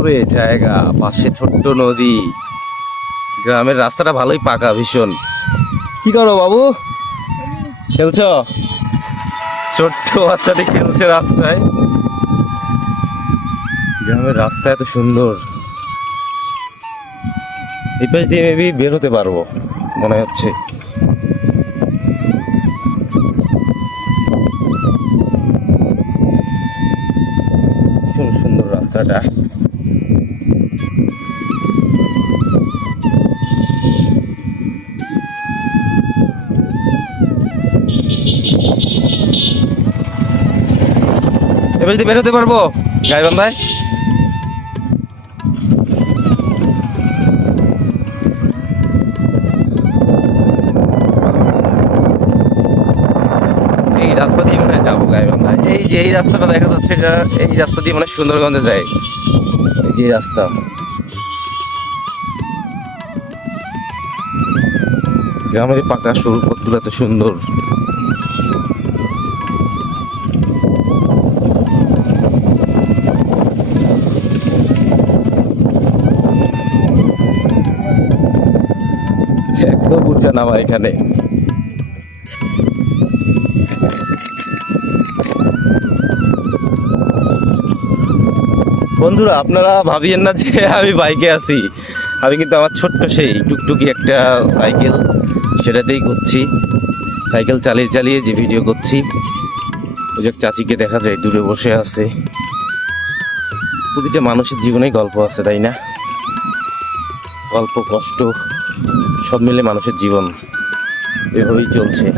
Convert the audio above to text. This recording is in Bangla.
দূরে জায়গা, পাশে ছোট্ট নদী। গ্রামের রাস্তাটা ভালোই পাকা, ভীষণ। কি করো বাবু? খেলছ? ছোট্ট বাচ্চাটি খেলছে রাস্তায়। গ্রামের রাস্তা এত সুন্দর। এই পাশ দিয়ে মেবি বের হতে পারব, মনে হচ্ছে। সুন্দর রাস্তাটা। এবার যদি বের হতে পারব গাইবান্ধায় এই রাস্তা দিয়ে মনে হয় যাব গাইবান্ধায় এই যে এই রাস্তাটা দেখা যাচ্ছে, এটা এই রাস্তা দিয়ে মানে সুন্দরগঞ্জে যায়। এই যে রাস্তা। গ্রামের পাকা সরু পথগুলো এত সুন্দর। একদম উঁচা নামা এখানে। বন্ধুরা, আপনারা ভাবিয়েন না যে আমি বাইকে আছি। আমি কিন্তু আমার ছোট্ট সেই টুকটুকি একটা সাইকেল। সেটাতেই করছি। সাইকেল চালিয়ে চালিয়ে যে ভিডিও করছি। ওই যে চাচিকে দেখা যায়, দূরে বসে আছে। প্রতিটা মানুষের জীবনেই গল্প আছে, তাই না? গল্প, কষ্ট, সব মিলে মানুষের জীবন। এভাবেই চলছে।